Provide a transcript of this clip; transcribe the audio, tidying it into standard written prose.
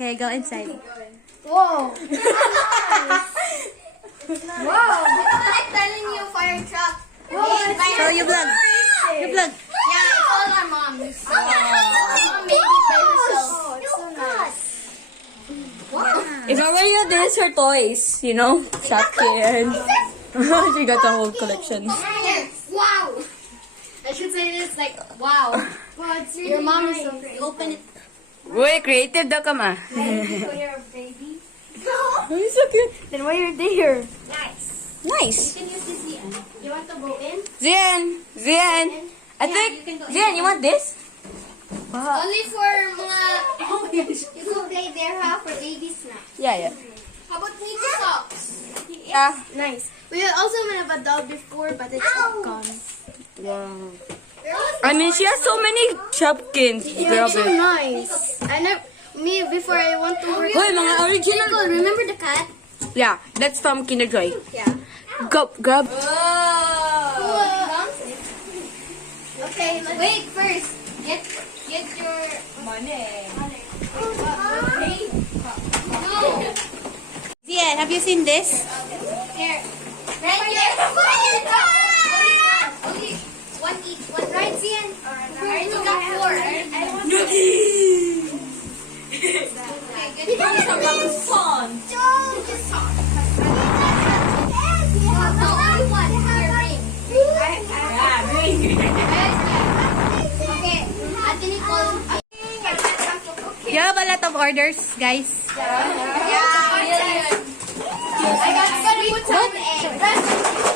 Okay, go inside. Whoa. Wow. I'm telling you, fire truck. So you vlog. You vlog. Yeah, I called our mom. Mom made it by herself. It's so nice. If I were you, this is her toys. You know, Shopkins. She got the whole collection. Wow. I should say this like, wow. Your mom is so pretty. Open it. Uy, creative daw ka ma. For your baby. Oh, so cute. Then why you're there? Nice. Nice. You can use this Zian. You want to go in? Zian. I think, Zian, you want this? Only for mga... You can play there, ha? For baby snacks. Yeah. How about Mickey socks? Yeah. Nice. We also have a doll before, but it's gone. Wow. I mean, she has so many Shopkins. Yeah, it's so nice. Me, before I want to work... Hoy, mga original. Remember the cat? Yeah, that's from Kinder Joy. Yeah. Go, grab. Okay, wait first. Get your money. No. Zian, have you seen this? Here. Right here. Only one each. One right, Zian. Alright, you got four. Okay, good. You have a lot of orders, guys. I got 3 eggs.